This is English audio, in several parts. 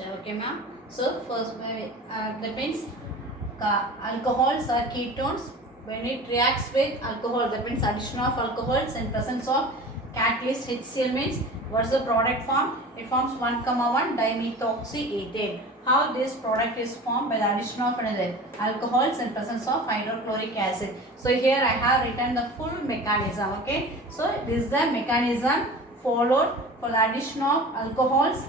Okay, ma'am. So first, that means alcohols are ketones. When it reacts with alcohol, that means addition of alcohols in presence of catalyst HCl means what's the product form? It forms 1,1 dimethoxyethane. How this product is formed? By the addition of another alcohols in presence of hydrochloric acid. So here I have written the full mechanism. Okay. So this is the mechanism followed for the addition of alcohols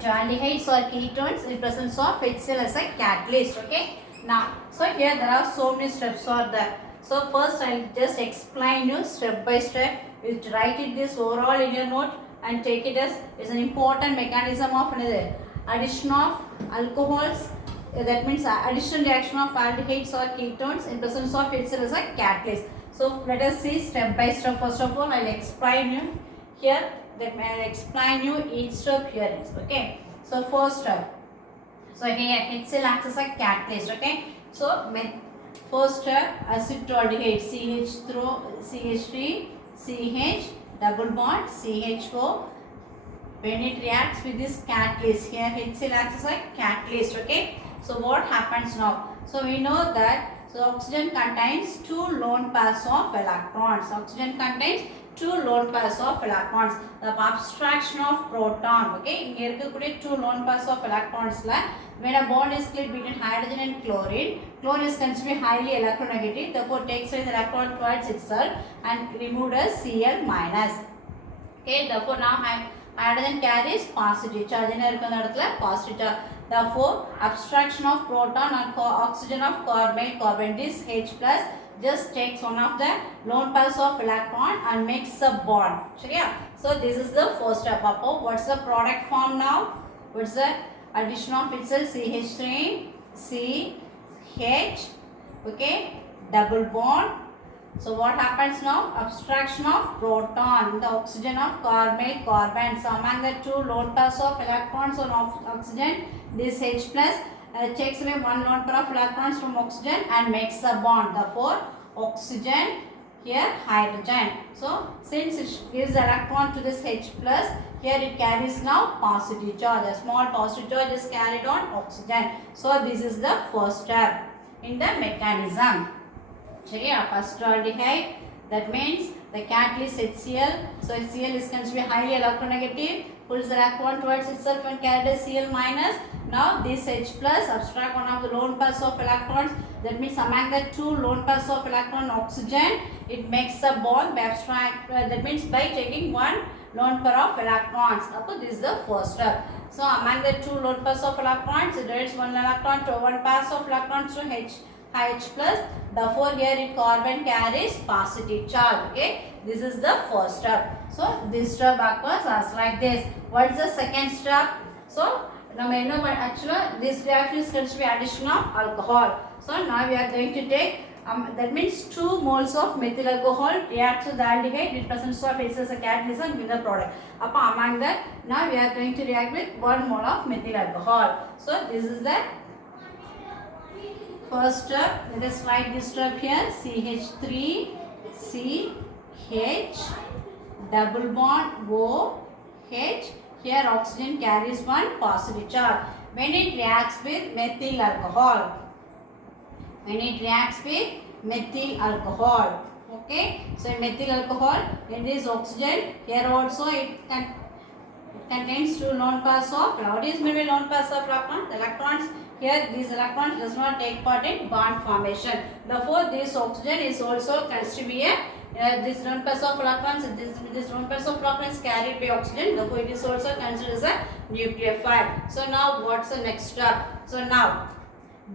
to aldehydes or ketones in presence of HCl as a catalyst. Okay. Now, so here there are so many steps are there. So first I'll just explain you step by step. You write it this overall in your note and take it as is an important mechanism of another addition of alcohols. That means addition reaction of aldehydes or ketones in presence of HCl as a catalyst. So let us see step by step. First of all, I'll explain you here. That I'll explain you each step here. Okay. So first step. So here HCl acts as a catalyst. Okay. So first step, acetaldehyde CH through CH3 CH double bond CHO. When it reacts with this catalyst, here HCl acts as a catalyst. Okay. So what happens now? So we know that oxygen contains two lone pairs of electrons. Oxygen contains two lone pairs of electrons. The abstraction of proton. Okay. Here two lone pairs of electrons. When a bond is split between hydrogen and chlorine, chlorine is considered to be highly electronegative. Therefore, takes the electron towards itself and remove the Cl minus. Okay. Therefore, now hydrogen carries positive charge. Positive charge. Therefore, abstraction of proton and oxygen of carbon. This H plus just takes one of the lone pairs of electron and makes a bond. So this is the first step. What's the product form now? What's the addition of itself? CH3 CH. Okay, double bond. So what happens now? Abstraction of proton, the oxygen of carbon. So among the two lone pairs of electrons on oxygen, this H plus takes away one lone pair of electrons from oxygen and makes a bond. Therefore, oxygen, here hydrogen. So since it gives electron to this H plus, here it carries now positive charge. A small positive charge is carried on oxygen. So this is the first step in the mechanism. Acetaldehyde, that means the catalyst HCl. So HCl is considered to be highly electronegative, pulls the electron towards itself and carries Cl minus. Now this H plus abstract one of the lone pairs of electrons. That means among the two lone pairs of electron oxygen, it makes a bond by abstract. That means by taking one lone pair of electrons. So this is the first step. So among the two lone pairs of electrons, it directs one electron to one pair of electrons to H plus. Therefore, here it carbon carries positive charge. Okay, this is the first step. So this step occurs as like this. What is the second step? So now we know actually this reaction is considered to be addition of alcohol. So now we are going to take that means 2 moles of methyl alcohol reacts with the aldehyde in presence of HCl as a catalyst and give the product. Among that, now we are going to react with 1 mole of methyl alcohol. So this is the first step. Let us write this step here. CH3 CH double bond OH. Here oxygen carries one positive charge. When it reacts with methyl alcohol. Okay. So in methyl alcohol, in this oxygen, here also it contains two lone pairs of. What is meant by lone pairs of electrons? The electrons. Here these electrons does not take part in bond formation. Therefore, this oxygen is also considered to be a this lone pairs of electrons. This lone pairs of electrons carried by oxygen. Therefore, it is also considered as a nucleophile. So now, what's the next step? So now,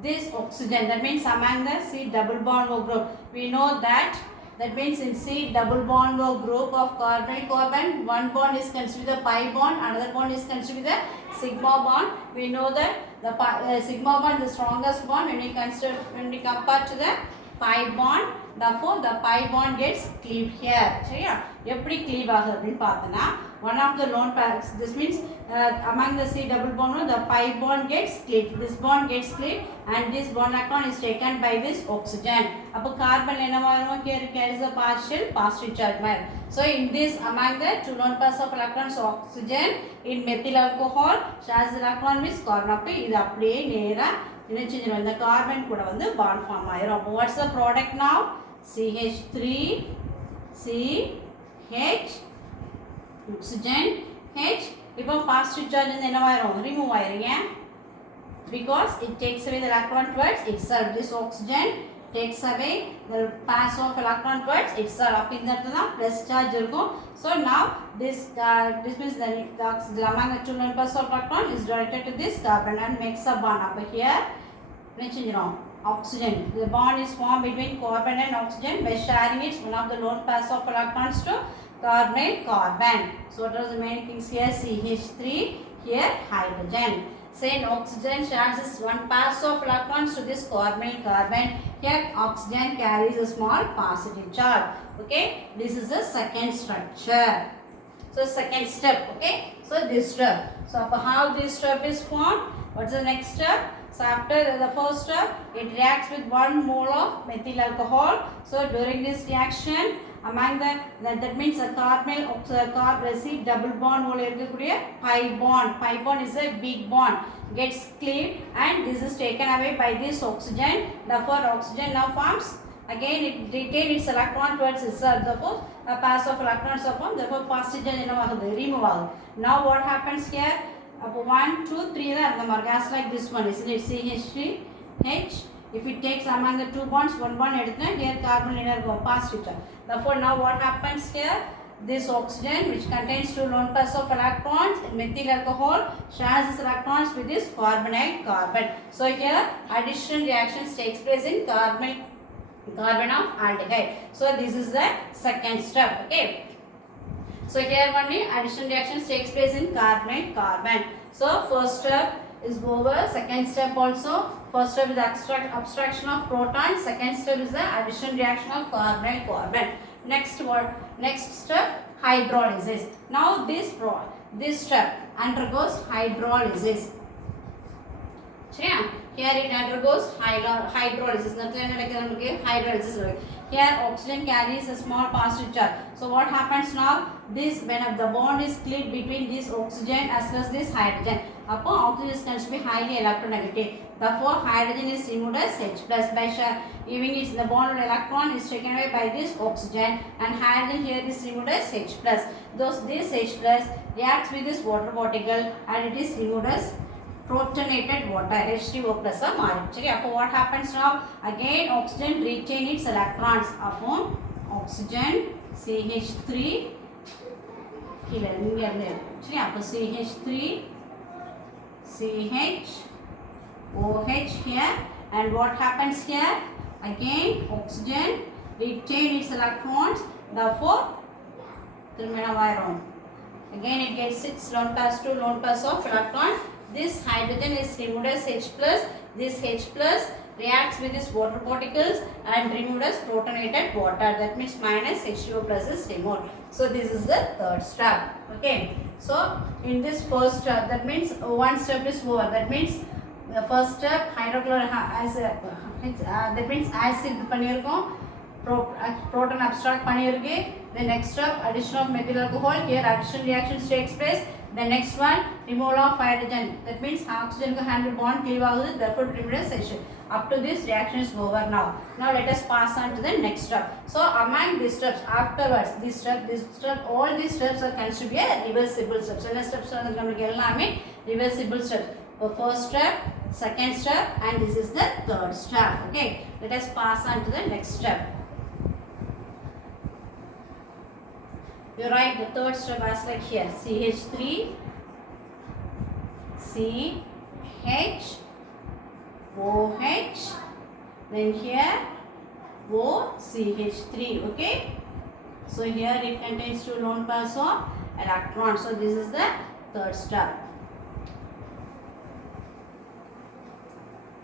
this oxygen, that means among the C double bond O group, we know that. That means in C double bond O group of carbon, one bond is considered the pi bond, another bond is considered the sigma bond. We know that the sigma bond is the strongest bond when we compare to the pi bond. Therefore, the pi bond gets cleaved here. Eppadi cleave ஆகுது அப்படினு பார்த்தனா one of the lone pairs. This means among the C double bond, the pi bond gets split. This bond gets split, and this bond electron is taken by this oxygen. Appo carbon here carries a partial positive charge. So in this, among the two lone pairs of electrons, oxygen in methyl alcohol shares electron with carbon. Appo idu appadiye nera இந்த carbon கூட வந்து bond form ஆயிரும். What's the product now? CH3 CH oxygen H. இப்போ positive charge வந்து என்னவாயிரும்? Remove ஆயிருங்க. Because it takes away the electron towards itself. This oxygen takes away the pass of electron towards itself. அப்ப இந்த இடத்துல தான் plus charge இருக்கும். So now this means the among the two numbers of electron is directed to this carbon and makes a bond. அப்ப here oxygen. The bond is formed between carbon and oxygen by sharing its one of the lone pairs of electrons to carbonyl carbon. So what are the main things here? CH3, here hydrogen. Saying oxygen shares its one pair of electrons to this carbonyl carbon. Here oxygen carries a small positive charge. Okay, this is the second structure. So second step. Okay, so this step. So how this step is formed? What's the next step? So after the first step, it reacts with 1 mole of methyl alcohol. So during this reaction, among that means a carbonyl C double bond mole irukkudiya pi bond is a big bond gets cleaved, and this is taken away by this oxygen. Therefore oxygen now forms again, it retains its electron towards itself. Therefore a pair of electrons are formed. Therefore positive charge remove agudhu. Now what happens here? Up 1 2 3 the gas like this one, isn't it? CH3 H. If it takes among the two bonds, one bond edutha, here carbon inner go positive charge. Therefore now what happens here? This oxygen, which contains two lone pairs of electrons, methyl alcohol shares its electrons with this carbonyl carbon. So here addition reactions takes place in carbon of aldehyde. So this is the second step. Okay, so here only addition reactions takes place in carbonyl carbon. So first step is over. Second step also. First step is abstraction of proton. Second step is the addition reaction of carbonyl carbon. Next step, hydrolysis. Now this step undergoes hydrolysis. Here it undergoes hydrolysis. Hydrolysis. Here oxygen carries a small positive charge. So what happens now? This when the bond is cleaved between this oxygen as well as this hydrogen. Upon oxygen is considered to be highly electronegative. Therefore hydrogen is removed as H plus by even its the bond electron is taken away by this oxygen, and hydrogen here is removed as H plus. Thus this H plus reacts with this water particle and it is removed as protonated water, H2O plus a molecule. Upon what happens now? Again oxygen retain its electrons. Upon oxygen CH3 CH3 CH OH here, and what happens here? Again oxygen retain its electrons. Therefore again it gets 6 lone pairs, 2 lone pairs of electrons. This hydrogen is removed as H plus. This H plus reacts with these water particles and removed as protonated water. That means minus H2O plus is removed. So this is the third step. Okay. So in this first step, that means one step is over. That means the first step hydrochloric that means acid பண்ணிருக்கோம், proton abstract பண்ணிருக்கு. The next step addition of methyl alcohol. Here addition reactions takes place. The next one removal of hydrogen. That means oxygen ko handle bond cleave agudhu. Therefore removed as H. Up to this reaction is over now. Now let us pass on to the next step. So among these steps afterwards, this step, all these steps are considered to be a reversible steps. All steps are namakku ellame reversible steps. First step, second step, and this is the third step. Okay, let us pass on to the next step. You write the third step as like here, CH3 CH OH, then here OCH3. Okay, so here it contains 2 lone pairs of electrons. So this is the third step.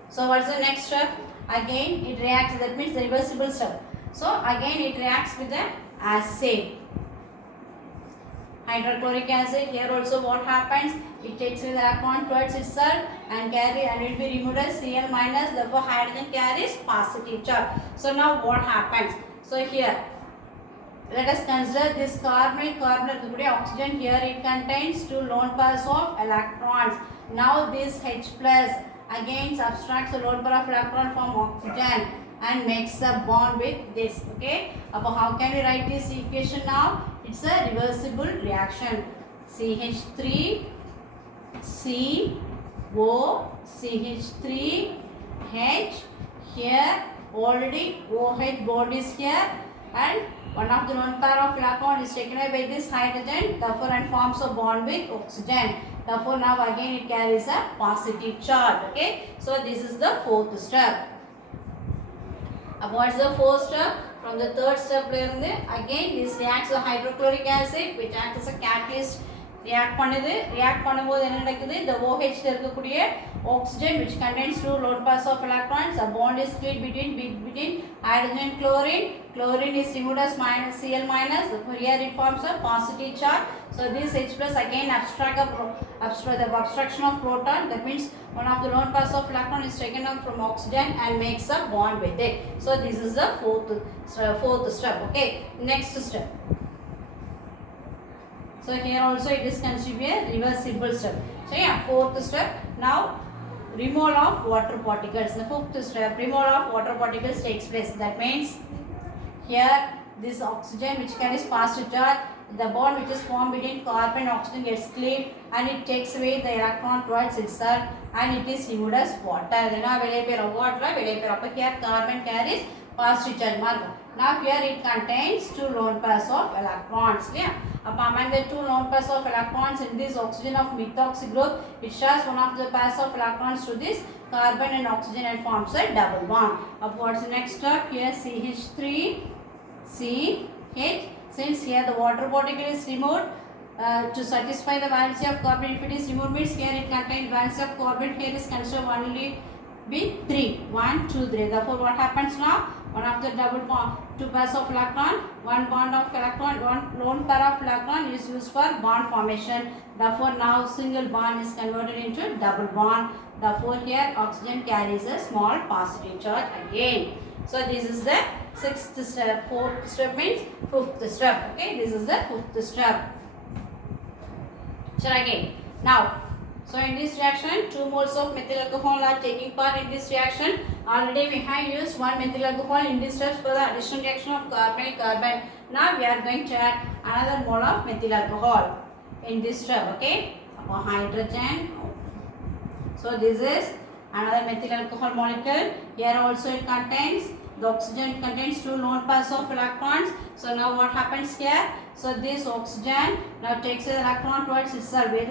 So what's the next step? Again it reacts, that means the reversible step. So again it reacts with the acid. hydrochloric acid. Here also what happens? It takes the electron towards itself and it will be removed as Cl minus. Therefore, hydrogen carries positive charge. So now what happens? So here, let us consider this carbon oxygen. Here it contains 2 lone pairs of electrons. Now this H plus again subtracts the lone pair of electron from oxygen and makes a bond with this. Okay. How can we write this equation now? It's a reversible reaction. CH3 CO CH3 H. Here already OH bond is here and one of the lone pair of electron is taken away by this hydrogen, therefore and forms a bond with oxygen. Therefore now again it carries a positive charge. Okay. So this is the fourth step. What's the fourth step? From the third step again this reacts with hydrochloric acid which acts as a catalyst. React பண்ணும்போது என்ன நடக்குது? The OH இருக்கக்கூடிய oxygen which contains 2 lone pairs of electrons. A bond is created between hydrogen and chlorine. Chlorine is removed as minus Cl minus. Therefore here it forms a positive charge. So this H plus again abstract the obstruction of proton. That means one of the lone pairs of electron is taken out from oxygen and makes a bond with it. So this is the fourth step. Okay. Next step. So here also it is considered a reversible step. So yeah, fourth step. Now removal of water particles. The fifth step, removal of water particles takes place. That means here this oxygen which carries positive charge, the bond which is formed between carbon and oxygen gets cleaved and it takes away the electron towards itself and it is removed as water. Then water here carbon carries positive charge mark. Now here it contains 2 lone pairs of electrons. Yeah. Among the 2 lone pairs of electrons in this oxygen of methoxy group, it shares one of the pairs of electrons to this carbon and oxygen and forms a double bond. What's the next step? Here CH3 CH. Since here the water particle is removed to satisfy the valency of carbon, if it is removed means here it contains valency of carbon. Here is considered only with 3. 1, 2, 3. Therefore what happens now? One of the double bond, 2 pairs of electron, 1 bond of electron, 1 lone pair of electron is used for bond formation. Therefore now single bond is converted into double bond. Therefore here oxygen carries a small positive charge again. So this is the sixth step. Fourth step means fifth step. Okay, this is the fifth step. So again, now, so in this reaction, 2 moles of methyl alcohol are taking part in this reaction. Already we have used 1 methyl alcohol in this step for the addition reaction of carbon. Now we are going to add another mole of methyl alcohol in this step. Okay, hydrogen. So this is another methyl alcohol molecule. Here also it contains, the oxygen contains 2 lone pairs of electrons. So now what happens here? So this oxygen now takes the electron towards itself. Here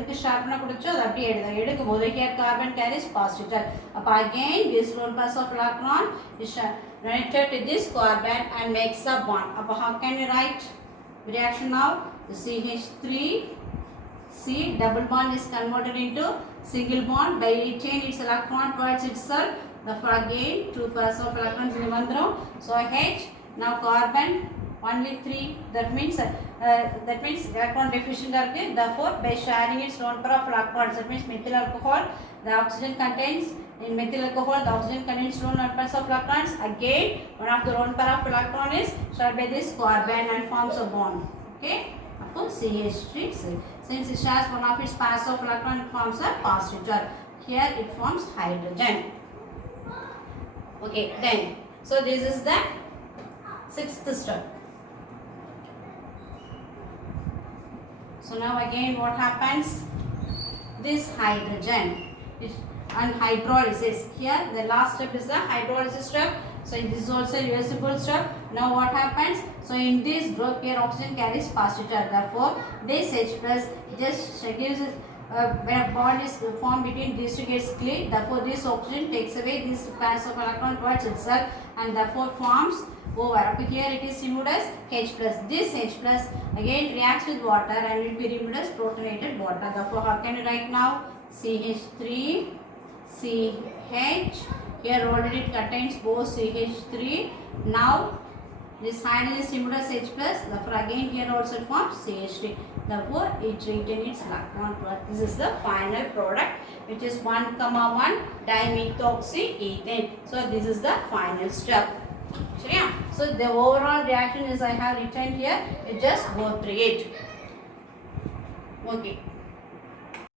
carbon carries positive charge. Again this lone pairs of electron is united to this carbon and makes a bond. How can we write reaction now? The CH3 C double bond is converted into single bond by retaining its electron towards itself. Therefore again 2 pairs of electrons in one row. So H, now carbon only 3. That means electron deficient. Therefore by sharing its lone pair of electrons, that means methyl alcohol, the oxygen contains, in methyl alcohol the oxygen contains 2 lone pairs of electrons. Again one of the lone pair of electron is shared by this carbon and forms a bond. Okay, CH3. Since it shares one of its pairs of electron, it forms a positive charge. Here it forms hydrogen. Okay, then so this is the sixth step. So now again what happens? This hydrogen and hydrolysis. Here the last step is the hydrolysis step. So this is also a reversible step. Now what happens? So in this group here oxygen carries positive charge. Therefore this H plus just reduces when a bond is formed between these two gets cleaved. Therefore this oxygen takes away these pairs of electron towards itself and therefore forms over. Up here it is removed as H plus. This H plus again reacts with water and will be removed as protonated water. Therefore how can you write now? CH3 CH. Here already it contains both CH3. Now This hydrogen is removed as H plus. Therefore, again here also it forms CH3. Therefore, it retains its electron plus. This is the final product, which is 1,1 dimethoxyethane. So, this is the final step. So, the overall reaction is I have written here. You just go through it. Okay.